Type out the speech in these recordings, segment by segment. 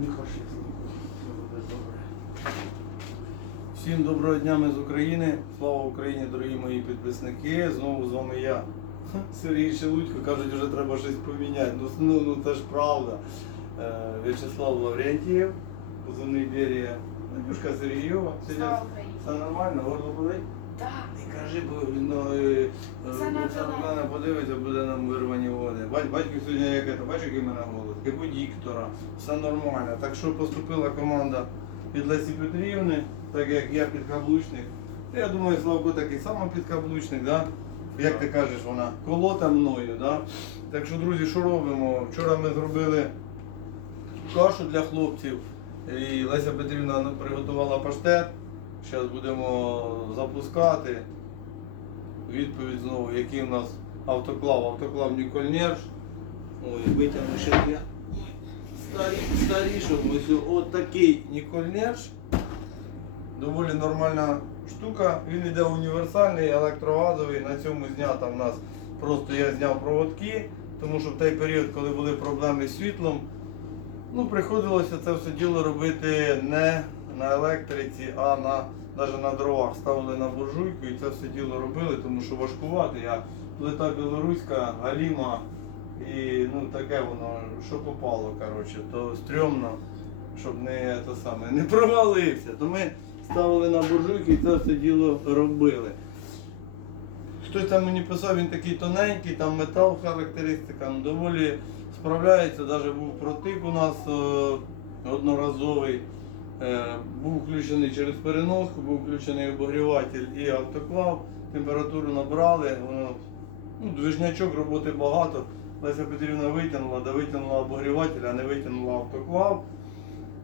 Не фашист. Все буде добре. Всім доброго дня, ми з України. Слава Україні, дорогі мої підписники. Знову з вами я. Сергій Шелудько, кажуть, вже треба щось поміняти. Ну, ну, ну це ж правда. Е, В'ячеслав Лаврентієв, позивний Берія, Надюшка Сергійова. Слава Україні. все нормально, горло болить? Кажи, бо ну, е, Це не Оксана подивиться, буде нам вирвані води. Бать, батько сьогодні як це, бачиш, який мене голос, як у диктора, все нормально. Так що поступила команда від Лесі Петрівни, так як я підкаблучник. Я думаю, Славко такий самий підкаблучник, да? як ти кажеш, вона колота мною. Да? Так що, друзі, що робимо? Вчора ми зробили кашу для хлопців. І Леся Петрівна приготувала паштет. Зараз будемо запускати. Відповідь знову, який у нас автоклав. Автоклав Нікольнерш. Ой, витягну ще я. Старі, старіший, ось от такий Нікольнерш. Доволі нормальна штука. Він йде універсальний, електрогазовий. На цьому знята в нас просто я зняв проводки, тому що в той період, коли були проблеми з світлом, ну, приходилося це все діло робити не на електриці, а на навіть на дровах ставили на буржуйку і це все діло робили, тому що важкувати. Я плита білоруська, галіма і ну таке воно, що попало, коротше, то стрьомно, щоб не, те саме, не провалився. То ми ставили на буржуйки і це все діло робили. Хтось там мені писав, він такий тоненький, там метал характеристика, ну, доволі справляється. Навіть був протик у нас е, одноразовий. Е, був включений через переноску, був включений обогріватель і автоклав. Температуру набрали, воно, ну, движнячок роботи багато. Леся Петрівна витягнула, да витягнула обогріватель, а не витягнула автоклав.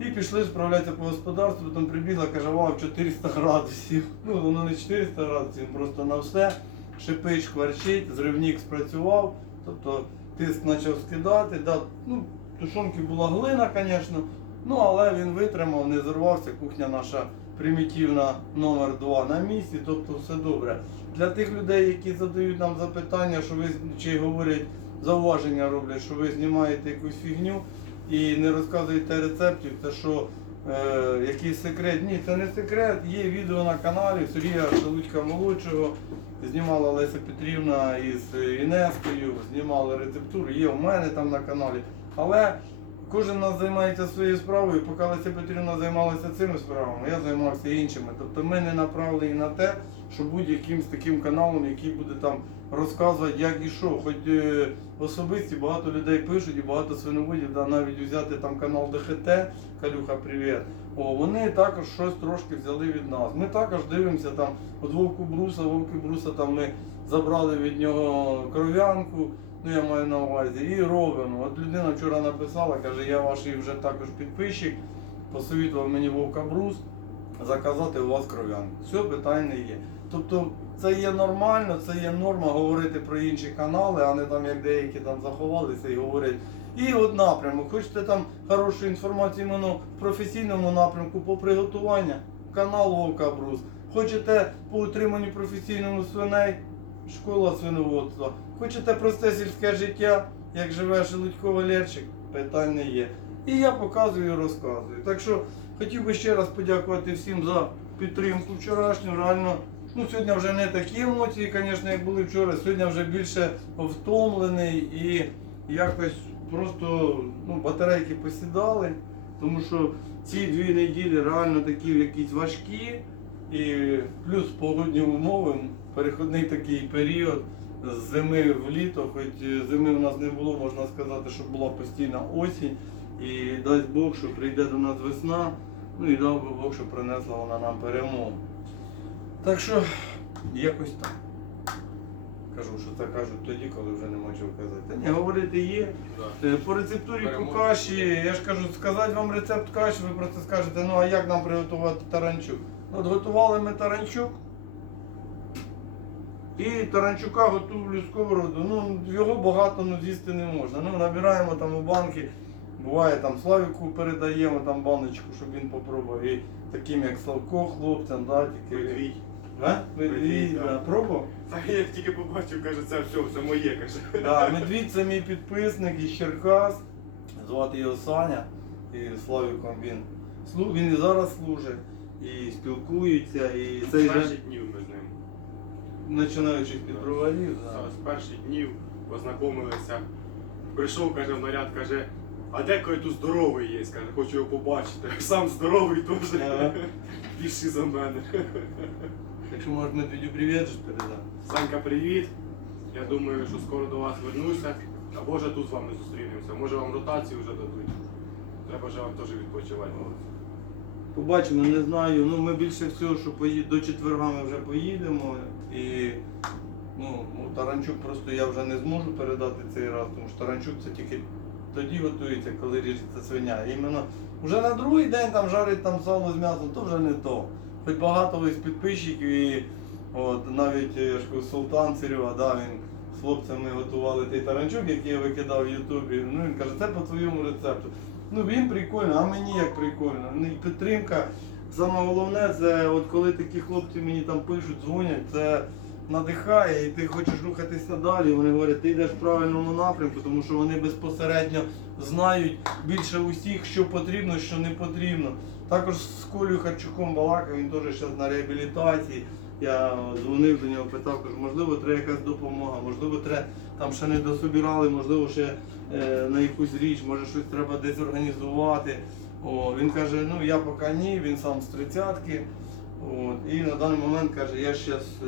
І пішли справлятися по господарству, потім прибігла, каже, вау, 400 градусів. Ну, воно не 400 градусів, просто на все. Шипить, шкварчить, зривник спрацював, тобто тиск почав скидати. Да, ну, тушонки була глина, звісно, ну, але він витримав, не зірвався. Кухня наша примітивна номер 2 на місці, тобто все добре. Для тих людей, які задають нам запитання, що ви чи говорять, зауваження роблять, що ви знімаєте якусь фігню і не розказуєте рецептів, це що е, якийсь секрет. Ні, це не секрет. Є відео на каналі Сергія Шелудька молодшого. Знімала Леся Петрівна із Інескою, знімали рецептуру, є у мене там на каналі. Але кожен нас займається своєю справою. Поки Леся Петрівна займалася цими справами, я займався іншими. Тобто ми не направлені на те, що будь-яким таким каналом, який буде там розказувати, як і що. Хоч е, особисті багато людей пишуть і багато свиноводів, да, навіть взяти там канал ДХТ, Калюха, привіт. О, вони також щось трошки взяли від нас. Ми також дивимося там от Вовку Бруса, Вовки Бруса там ми забрали від нього кров'янку, ну я маю на увазі, і робимо. От людина вчора написала, каже, я ваш вже також підписчик, посовітував мені Вовка Брус заказати у вас кров'янку. Все, питань не є. Тобто це є нормально, це є норма говорити про інші канали, а не там як деякі там заховалися і говорять. І от напрямок. Хочете там хорошої інформації іменно в професійному напрямку по приготуванню, канал Вовка Брус. Хочете по утриманню професійному свиней, школа свиноводства. Хочете просте сільське життя, як живе Шелудько Валерчик, питань не є. І я показую розказую. Так що хотів би ще раз подякувати всім за підтримку вчорашню. Реально, ну сьогодні вже не такі емоції, звісно, як були вчора. Сьогодні вже більше втомлений і якось просто ну, батарейки посідали. Тому що ці дві неділі реально такі якісь важкі. І плюс погодні умови, переходний такий період з зими в літо, хоч зими в нас не було, можна сказати, що була постійна осінь. І дасть Бог, що прийде до нас весна, ну і дав би Бог, що принесла вона нам перемогу. Так що якось так. Кажу, що це кажуть тоді, коли вже нема чого казати. Та ні, говорити є. Е, По рецептурі по каші, я ж кажу, сказати вам рецепт каші, ви просто скажете, ну а як нам приготувати таранчук? От готували ми таранчук. І таранчука готовлю сковороду. Ну, його багато ну, з'їсти не можна. Ну, набираємо там у банки, буває там Славіку передаємо там баночку, щоб він попробував. І таким як Славко, хлопцям, да, тільки. Медвідь. А? Медвідь, Медвідь, да. Пробував? Та я тільки побачив, каже, це все, це моє, каже. Да, Медвідь це мій підписник із Черкас. Звати його Саня. І Славіком він він і зараз служить, і спілкується, і цей днів ми з ним. Починаючи з підпроводів. Да. З перших днів познайомилися. Прийшов, каже, в наряд, каже, а де той тут здоровий є? Каже, хочу його побачити. Сам здоровий теж. Ага. Пішли за мене. Так що може медведю привіт ж передам. Санька, привіт. Я думаю, що скоро до вас вернуся. Або вже тут з вами зустрінемося. Може вам ротацію вже дадуть. Треба ж вам теж відпочивати. Побачимо, не знаю. Ну ми більше всього, що поїд... до четверга ми вже поїдемо. І ну, ну, Таранчук просто я вже не зможу передати цей раз, тому що Таранчук це тільки тоді готується, коли ріжеться свиня. Іменно вже на другий день там жарить там сало з м'ясом, то вже не то. Хоч багато із підписчиків і от, навіть я ж кажу, Султан Серега, да, він з хлопцями готували той таранчук, який я викидав в Ютубі. Ну він каже, це по твоєму рецепту. Ну він прикольно, а мені як прикольно. Ну і підтримка. Саме головне, це от коли такі хлопці мені там пишуть, дзвонять, це надихає і ти хочеш рухатися далі. Вони говорять, ти йдеш в правильному напрямку, тому що вони безпосередньо знають більше усіх, що потрібно, що не потрібно. Також з Колею Харчуком балакав, він теж зараз на реабілітації. Я дзвонив до нього, питав, кажу, можливо, треба якась допомога, можливо, треба там ще не дособирали, можливо, ще е, на якусь річ, може щось треба десь організувати. О, він каже, ну я поки ні, він сам з тридцятки. І на даний момент каже, я зараз е,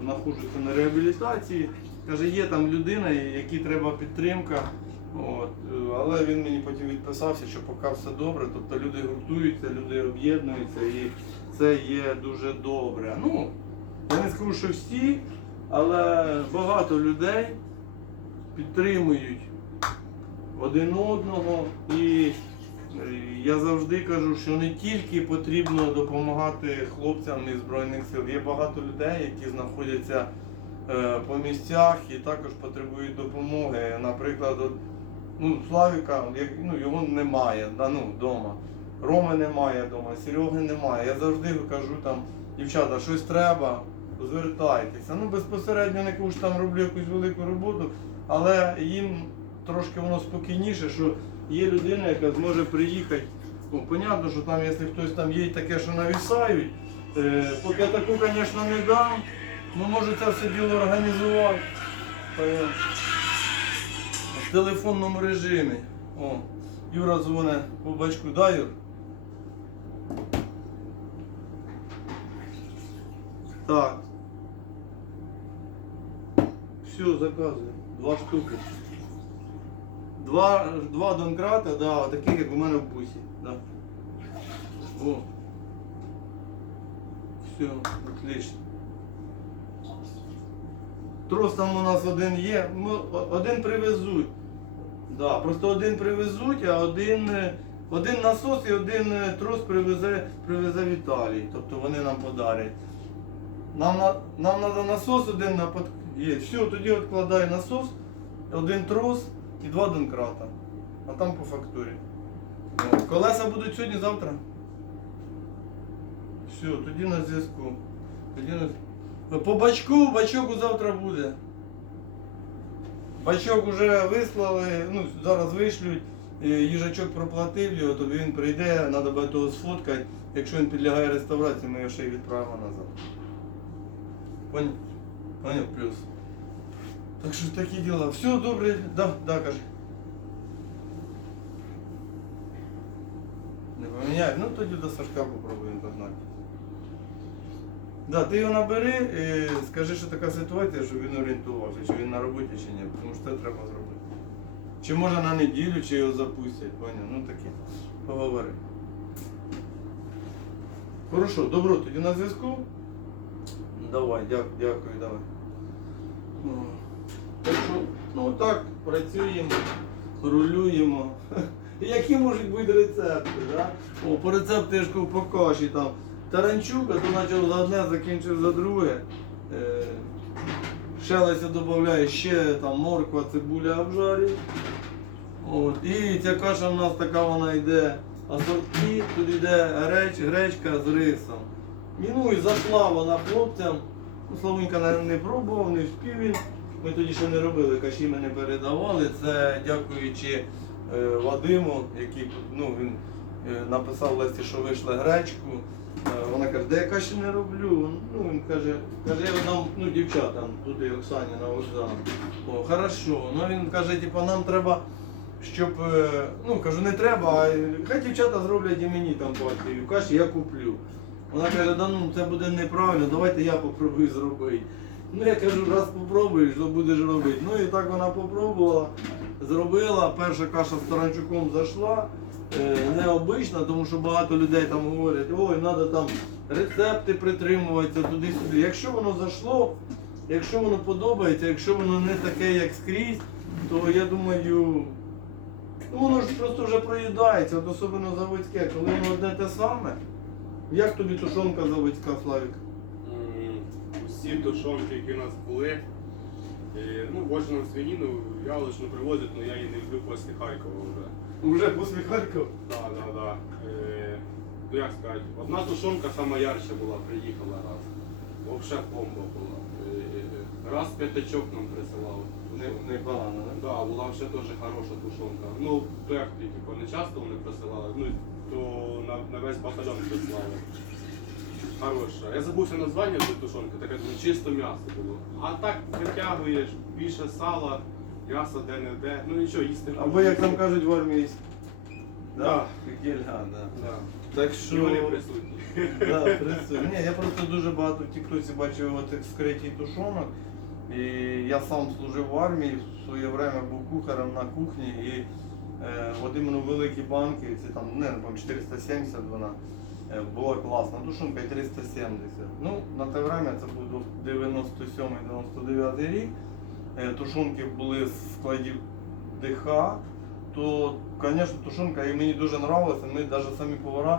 знаходжуся на реабілітації. Каже, є там людина, якій треба підтримка. От, е, але він мені потім відписався, що поки все добре, тобто люди гуртуються, люди об'єднуються і це є дуже добре. Ну, я не скажу, що всі, але багато людей підтримують один одного. І е, я завжди кажу, що не тільки потрібно допомагати хлопцям із Збройних сил, є багато людей, які знаходяться е, по місцях і також потребують допомоги. Наприклад, ну, Славіка, ну, його немає ну, вдома. Роми немає вдома, Сереги немає. Я завжди кажу там, дівчата, щось треба, звертайтеся. Ну, безпосередньо не кажу, там роблю якусь велику роботу, але їм трошки воно спокійніше, що є людина, яка зможе приїхати. Ну, понятно, що там, якщо хтось там є таке, що навісають, е, поки таку, звісно, не дам, ну може це все діло організувати. В телефонному режимі. О, Юра дзвонить по бачку, да, Юр? Так. Все, заказуємо. Два штуки. Два, два донкрата, да, таких, як у мене в бусі. Да. О. Все, отлично. Трос там у нас один є. Ми один привезуть. Да, просто один привезуть, а один, е, один насос і один е, трос привезе, привезе Віталій. Тобто вони нам подарять. Нам, нам треба насос один на под... Є. Все, тоді відкладай насос, один трос і два донкрата. А там по фактурі. Колеса будуть сьогодні, завтра. Все, тоді на зв'язку. Тоді на... По бачку, бачок завтра буде. Бачок вже вислали, ну зараз вишлють, е, їжачок проплатив його, тобі він прийде, треба буде того сфоткати. Якщо він підлягає реставрації, ми його ще й відправимо назад. Поняв? Поняв, плюс. Так що такі діла. Все добре, да, да, кажи. Не поміняй, ну тоді до Сашка попробуємо догнати. Да, ти його набери, і скажи, що така ситуація, щоб він орієнтувався, чи він на роботі, чи ні, тому що це треба зробити. Чи може на неділю, чи його запустять, поняв? Ну таке. Поговори. Хорошо, добро, тоді на зв'язку. Давай, дякую, дякую, давай. Так ну так, працюємо, рулюємо. Які можуть бути рецепти, да? О, по рецепту я ж каші там. Таранчук, а то почав за одне, закінчив за друге. Е, Шелеся додає ще там морква, цибуля обжарює. От. І ця каша в нас така вона йде асорті, тут йде греч, гречка з рисом. І ну і зайшла вона хлопцям. Ну, Славунька не пробував, не вспів він. Ми тоді ще не робили, каші ми не передавали. Це дякуючи е, Вадиму, який ну, він е, написав Лесі, що вийшла гречку. Е, Вона каже, де я каші не роблю. Ну, він каже, каже, я нам, ну, дівчатам, туди Оксані на вокзал. О, хорошо. Ну він каже, типу, нам треба, щоб, е, ну кажу, не треба, а хай дівчата зроблять і мені там партію каші, я куплю. Вона каже, да ну це буде неправильно, давайте я попробую зробити. Ну я кажу, раз попробуєш, то будеш робити. Ну і так вона попробувала, зробила, перша каша з таранчуком зайшла. Е, необична, тому що багато людей там говорять, ой, треба там рецепти притримуватися туди-сюди. Якщо воно зайшло, якщо воно подобається, якщо воно не таке, як скрізь, то я думаю, ну воно ж просто вже проїдається, от особливо заводське, коли воно одне те саме. Як тобі тушонка заводська, Славік? М, Усі тушонки, які у нас були, е, ну, більше нам свиніну, ялочну привозять, але я її не люблю після Харкова вже. Уже після Харкова. Так, так, так. Ну як сказати, одна тушонка сама ярча була, приїхала раз. Вовше бомба була. Е, Раз п'ятачок нам присилали. Не, непогано, не? Да, була ще теж хороша тушонка. Ну, то як ти, типу, не часто вони присилали, ну, то на, на весь батальйон прислали. Хороша. Я забувся названня цієї тушонки, таке ну, чисто м'ясо було. А так витягуєш більше сала, м'ясо де-не-де. Ну нічого, їсти. Або як там кажуть в армії. Да. Да. Да. Так І що. вони присутні. Да. Ні, я просто дуже багато в Тіктоці бачив от скриті тушонок. І я сам служив в армії, в своє время був кухарем на кухні і е, от іменно великі банки, це там не пам'ятаю, 470 вона була класна тушонка і 370. Ну, на те время це був 97-99 рік. Е, тушонки були з складів ДХ, то, звісно, тушонка і мені дуже нравилася. Ми навіть самі повара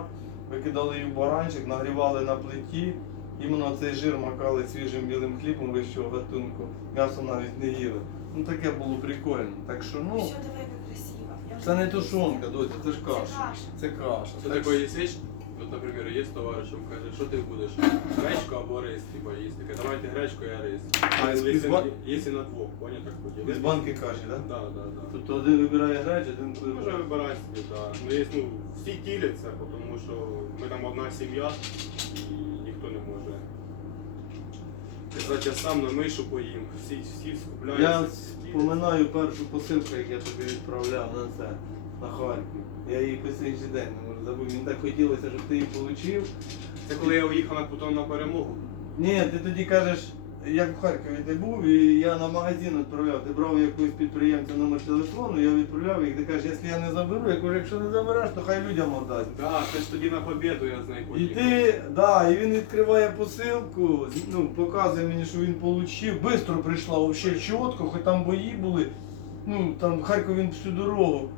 викидали її в баранчик, нагрівали на плиті. Іменно цей жир макали свіжим білим хлібом вищого гатунку. М'ясо навіть не їли. Ну таке було прикольно. Так що ну Що вже це не тушонка, доця, це ж каша. Це каша. Це Так такої є річ, от, наприклад, є товариш, він каже, що ти будеш? Гречку або рис, типа, їсти. Таке, давайте гречку, я рис. А, із- із ба- якщо на двох, поняв так Із поділити? банки каші, так? Да, да, да. Тобто один вибирає греч, один Може вибирає. вибирати собі, так. Ну, є, ну, всі діляться, тому що ми там одна сім'я і ніхто не може. Сказати, я сам на мишу поїм, всі, всі скупляються. Я всі споминаю першу посилку, яку я тобі відправляв на це, на Харків. Я її по сьогоднішній день не можу забути. Мені так хотілося, щоб ти її отримав. Це коли я уїхав на потім на перемогу. Ні, ти тоді кажеш, як в Харкові ти був, і я на магазин відправляв. Ти брав якогось підприємця номер телефону, я відправляв їх. Ти кажеш, якщо я не заберу, я кажу, якщо не забереш, то хай людям віддасть. Так, це ж тоді на побіду я з нею І поїхав. ти, да, і він відкриває посилку, ну, показує мені, що він отримав. Бистро прийшла, взагалі чітко, хоч там бої були. Ну, там в Харкові він всю дорогу.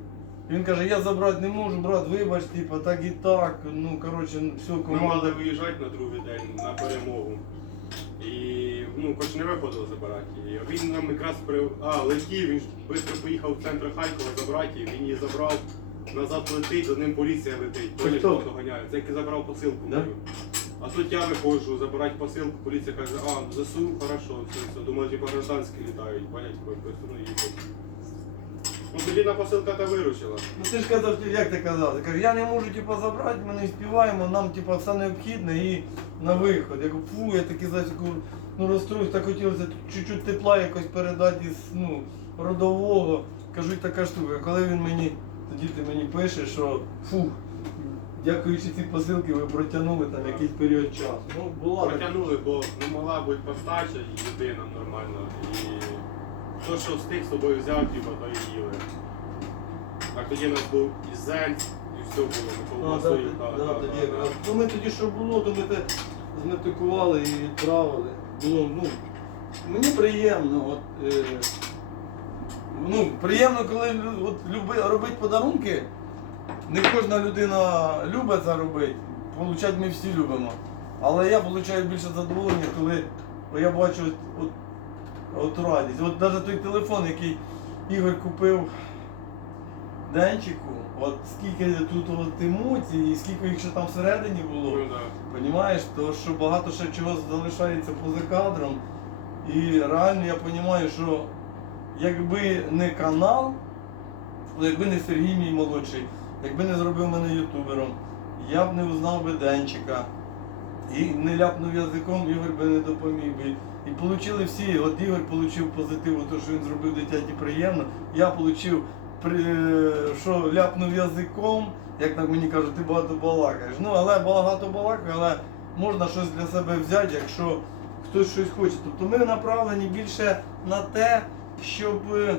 Він каже, я забрати не можу, брат, вибач, типа, так і так. Ну, коротше, все, Ми команда. мали виїжджати на другий день на перемогу. І ну, хоч не виходило забирати її. Він нам якраз при... А, летів, він швидко поїхав в центр Харкова забрати її, він її забрав, назад летить, за ним поліція летить, Це хто? доганяє. Це який забрав посилку Да? мою. А тут я виходжу забирати посилку, поліція каже, а, ЗСУ, хорошо, все, все. Думаю, типу гражданські літають, понять, якою ну, їздять. Ну тоді на посилка та виручила. Ну ти ж казав, як ти казав? Ти кажеш, я не можу типу, забрати, ми не співаємо, нам типу, все необхідне і на виход. Я кажу, фу, я такий засіку, ну розстроюсь, так хотілося чуть-чуть тепла якось передати із ну, родового. Кажу, така штука. Коли він мені, тоді ти мені пишеш, що фу, дякуючи цій посилки, ви протягнули там якийсь період часу. Ну, була така. Протягнули, бо не могла бути постача і людина нормально. І то, що встиг з собою взяв, типу, то і їли. Так тоді нас був і зель, і все було, ми А, колбасою. та, та, та, та. Ну ми тоді що було, то ми те зметикували і відправили. Було, ну, мені приємно. От, е, ну, приємно, коли лю- от, люби, робити подарунки. Не кожна людина любить це робити. Получати ми всі любимо. Але я отримую більше задоволення, коли я бачу от, от, от радість. От навіть той телефон, який Ігор купив Денчику, от скільки тут от емоцій і скільки їх ще там всередині було. Ну, да. Понімаєш, то що багато ще чого залишається поза кадром. І реально я розумію, що якби не канал, Ну, якби не Сергій мій молодший, якби не зробив мене ютубером, я б не узнав би Денчика. І не ляпнув язиком, Ігор би не допоміг би. І отримали всі, от Ігор отримав позитив, то, що він зробив дитяті приємно. Я отримав, що ляпнув язиком, як так мені кажуть, ти багато балакаєш. Ну, але багато балакаю, але можна щось для себе взяти, якщо хтось щось хоче. Тобто ми направлені більше на те, щоб е,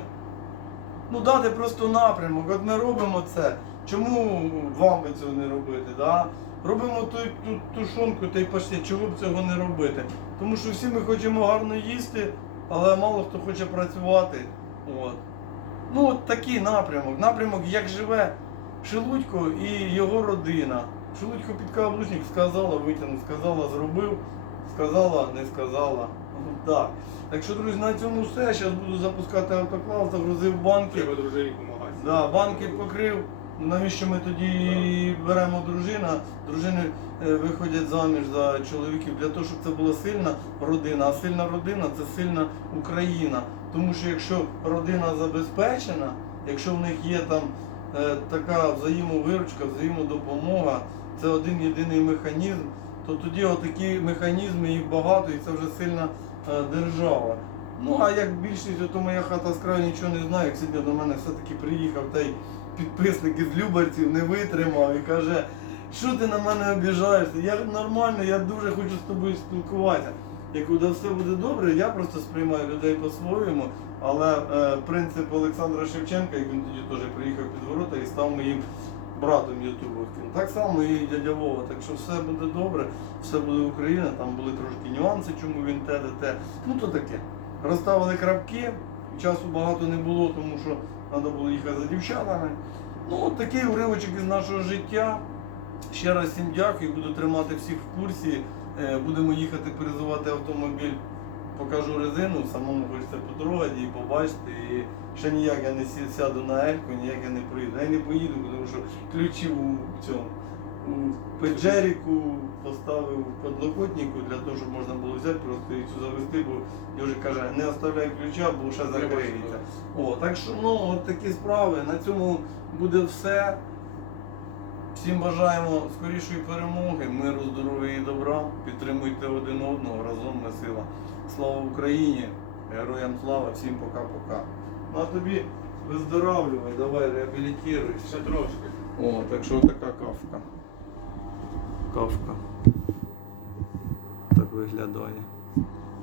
ну, дати просто напрямок. От ми робимо це. Чому вам би цього не робити? Да? Робимо ту, ту тушонку та й паштет, чого б цього не робити? Тому що всі ми хочемо гарно їсти, але мало хто хоче працювати. От. Ну, от такий напрямок. Напрямок, як живе Шелудько і його родина. Шелудько підкаблучник сказала, витягнув, сказала, зробив, сказала, не сказала. Так. Так що, друзі, на цьому все. Зараз буду запускати автоклав, загрузив банки. Треба дружині допомагати. Да, банки покрив. Навіщо ми тоді беремо дружина? Дружини е, виходять заміж за чоловіків для того, щоб це була сильна родина. А сильна родина це сильна Україна. Тому що якщо родина забезпечена, якщо в них є там е, така взаємовиручка, взаємодопомога, це один єдиний механізм, то тоді отакі механізми їх багато і це вже сильна е, держава. Ну а як більшість, то моя хата з краю нічого не знає, як сьогодні до мене все-таки приїхав той підписник із Любарців, не витримав і каже, що ти на мене обіжаєшся? Я нормально, я дуже хочу з тобою спілкуватися. Я кажу, все буде добре, я просто сприймаю людей по-своєму, але е, принцип Олександра Шевченка, як він тоді теж приїхав під ворота і став моїм братом ютубовським. Так само і дядя Вова. Так що все буде добре, все буде Україна, там були трошки нюанси, чому він те, де те. Ну то таке. Розставили крапки, часу багато не було, тому що треба було їхати за дівчатами. Ну, от такий уривочок із нашого життя. Ще раз всім дякую, буду тримати всіх в курсі. Е, Будемо їхати перезувати автомобіль. Покажу резину, самому хочеться потрогати і побачити. І ще ніяк я не сяду на Ельку, ніяк я не проїду. Я не поїду, тому що ключі у цьому. Педжеріку поставив подлокотнику для того, щоб можна було взяти, просто і цю завести, бо Йожик каже, не оставляй ключа, бо ще закриється. О, так що ну от такі справи. На цьому буде все. Всім бажаємо скорішої перемоги, миру, здоров'я і добра. Підтримуйте один одного, разом ми сила. Слава Україні! Героям слава, всім пока-пока. Ну а тобі виздоравлювай, давай реабілітируйся. Ще трошки. О, так що така кавка. Кавка. Так виглядає.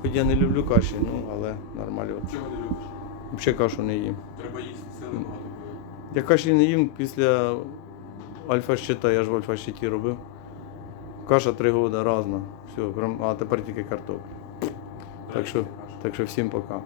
Хоч я не люблю каші, ну але нормально. Чого не любиш? Взагалі кашу не їм. Треба їсти, сили багато. Я каші не їм після альфа щита, я ж в альфа щиті робив. Каша три роки разна. Все, а тепер тільки картопля. Так що, так що всім пока.